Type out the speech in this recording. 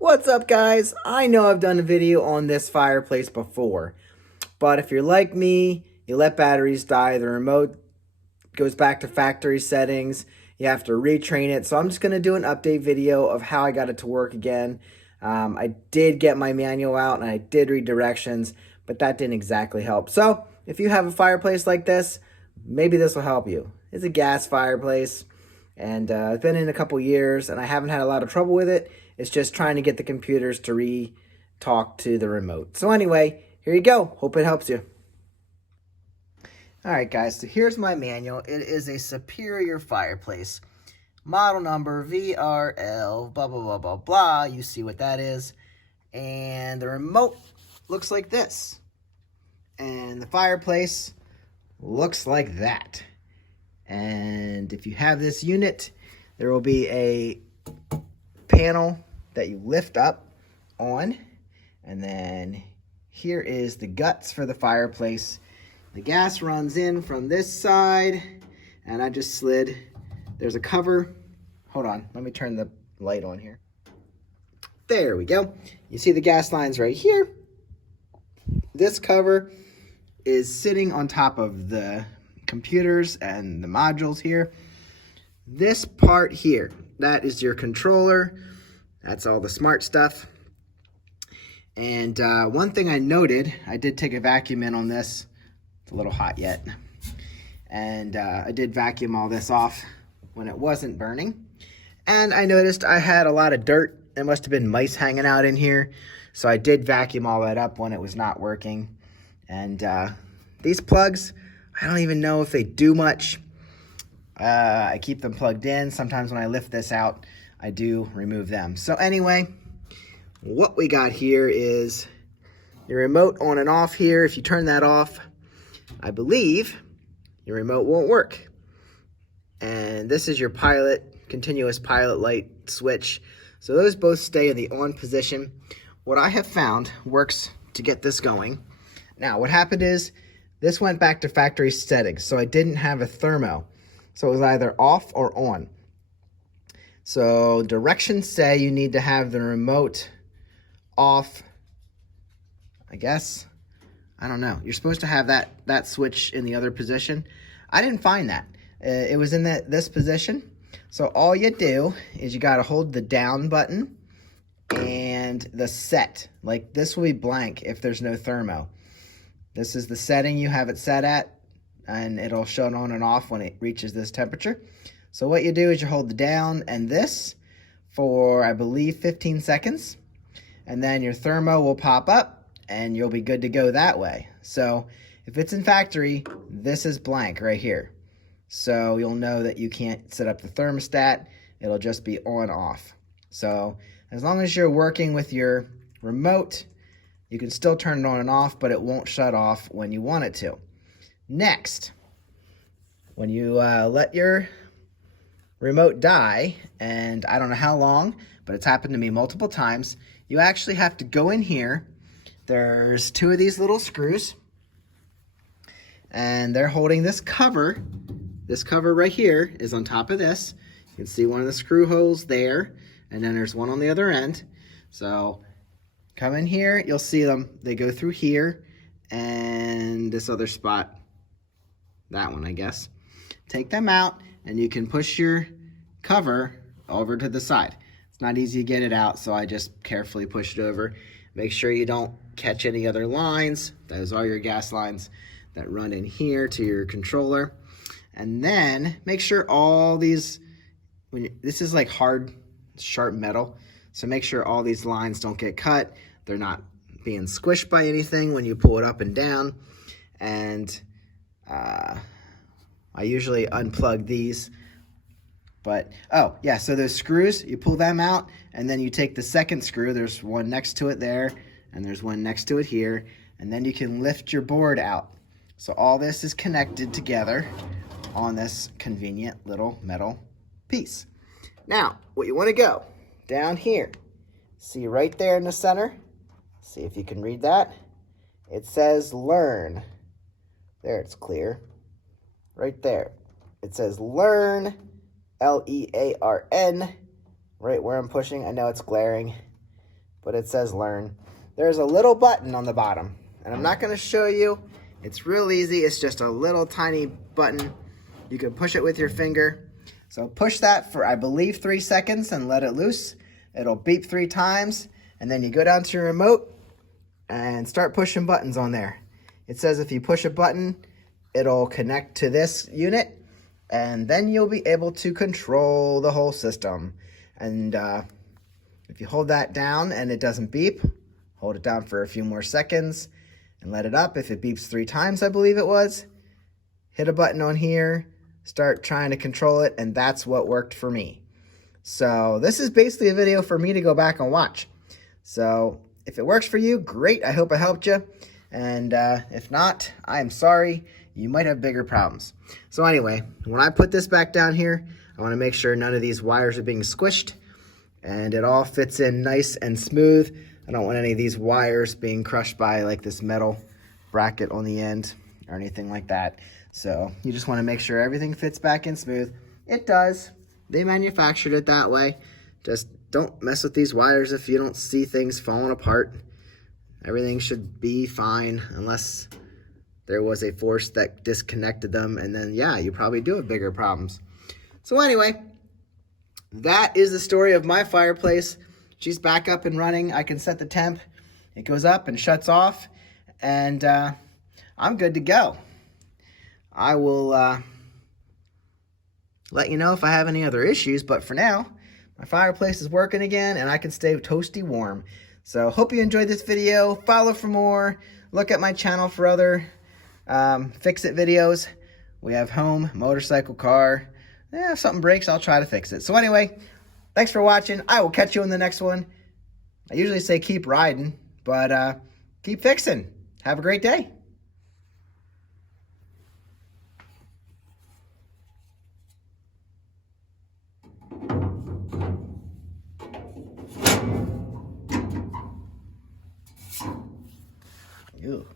What's up, guys? I know I've done a video on this fireplace before, but if you're like me, you let batteries die, the remote goes back to factory settings, you have to retrain it. So I'm just going to do an update video of how I got it to work again. I did get my manual out and I did read directions, but that didn't exactly help. So if you have a fireplace like this, maybe this will help you. It's a gas fireplace, and it's been in a couple years and I haven't had a lot of trouble with it. It's just trying to get the computers to talk to the remote. So anyway, here you go. Hope it helps you. All right, guys, so here's my manual. It is a Superior fireplace. Model number VRL, blah, blah, blah, blah, blah. You see what that is. And the remote looks like this. And the fireplace looks like that. And if you have this unit, there will be a panel that you lift up on. And then here is the guts for the fireplace. The gas runs in from this side, and I just slid. There's a cover. Hold on, let me turn the light on here. There we go. You see the gas lines right here. This cover is sitting on top of the computers and the modules here. This part here, that is your controller. That's all the smart stuff. And one thing I noted, I did take a vacuum in on this. It's a little hot yet. And I did vacuum all this off when it wasn't burning. And I noticed I had a lot of dirt. There must have been mice hanging out in here. So I did vacuum all that up when it was not working. And these plugs, I don't even know if they do much. I keep them plugged in. Sometimes when I lift this out, I do remove them. So anyway, what we got here is your remote on and off here. If you turn that off, I believe your remote won't work. And this is your continuous pilot light switch. So those both stay in the on position. What I have found works to get this going. Now, what happened is this went back to factory settings, so I didn't have a thermo. So it was either off or on. So directions say you need to have the remote off, I guess. I don't know. You're supposed to have that switch in the other position. I didn't find that. It was in this position. So all you do is you got to hold the down button and the set. Like this will be blank if there's no thermo. This is the setting you have it set at, and it'll show it on and off when it reaches this temperature. So what you do is you hold the down and this for, I believe, 15 seconds. And then your thermo will pop up and you'll be good to go that way. So if it's in factory, this is blank right here. So you'll know that you can't set up the thermostat. It'll just be on off. So as long as you're working with your remote, you can still turn it on and off, but it won't shut off when you want it to. Next, when you let your remote die, and I don't know how long, but it's happened to me multiple times, you actually have to go in here. There's two of these little screws, and they're holding this cover. This cover right here is on top of this. You can see one of the screw holes there, and then there's one on the other end. So come in here, you'll see them. They go through here and this other spot, that one, I guess. Take them out and you can push your cover over to the side. It's not easy to get it out, so I just carefully push it over. Make sure you don't catch any other lines. Those are your gas lines that run in here to your controller. And then make sure all these, this is like hard, sharp metal, so make sure all these lines don't get cut. They're not being squished by anything when you pull it up and down. And I usually unplug these. But, oh, yeah, so those screws, you pull them out, and then you take the second screw. There's one next to it there, and there's one next to it here. And then you can lift your board out. So all this is connected together on this convenient little metal piece. Now, what you want to go down here, see right there in the center, see if you can read that. It says learn. There, it's clear. Right there. It says learn, L-E-A-R-N, right where I'm pushing. I know it's glaring. but it says learn. There's a little button on the bottom, and I'm not going to show you. It's real easy. It's just a little tiny button. You can push it with your finger. So push that for, I believe, 3 seconds and let it loose. It'll beep 3 times, and then you go down to your remote and start pushing buttons on there. It says if you push a button, it'll connect to this unit, and then you'll be able to control the whole system. And if you hold that down and it doesn't beep, hold it down for a few more seconds and let it up. If it beeps 3 times, I believe it was, hit a button on here, start trying to control it, and that's what worked for me. So this is basically a video for me to go back and watch. So if it works for you, great. I hope I helped you. And if not, I am sorry. You might have bigger problems. So anyway, when I put this back down here, I want to make sure none of these wires are being squished and it all fits in nice and smooth. I don't want any of these wires being crushed by like this metal bracket on the end or anything like that. So you just want to make sure everything fits back in smooth. It does. They manufactured it that way. Just don't mess with these wires if you don't see things falling apart. Everything should be fine unless there was a force that disconnected them, and then yeah, you probably do have bigger problems. So anyway, that is the story of my fireplace. She's back up and running. I can set the temp. It goes up and shuts off, and I'm good to go. I will let you know if I have any other issues, but for now, my fireplace is working again, and I can stay toasty warm. So hope you enjoyed this video. Follow for more. Look at my channel for other fix-it videos. We have home, motorcycle, car. If something breaks, I'll try to fix it. So anyway, thanks for watching. I will catch you in the next one. I usually say keep riding, but keep fixing. Have a great day. Ew.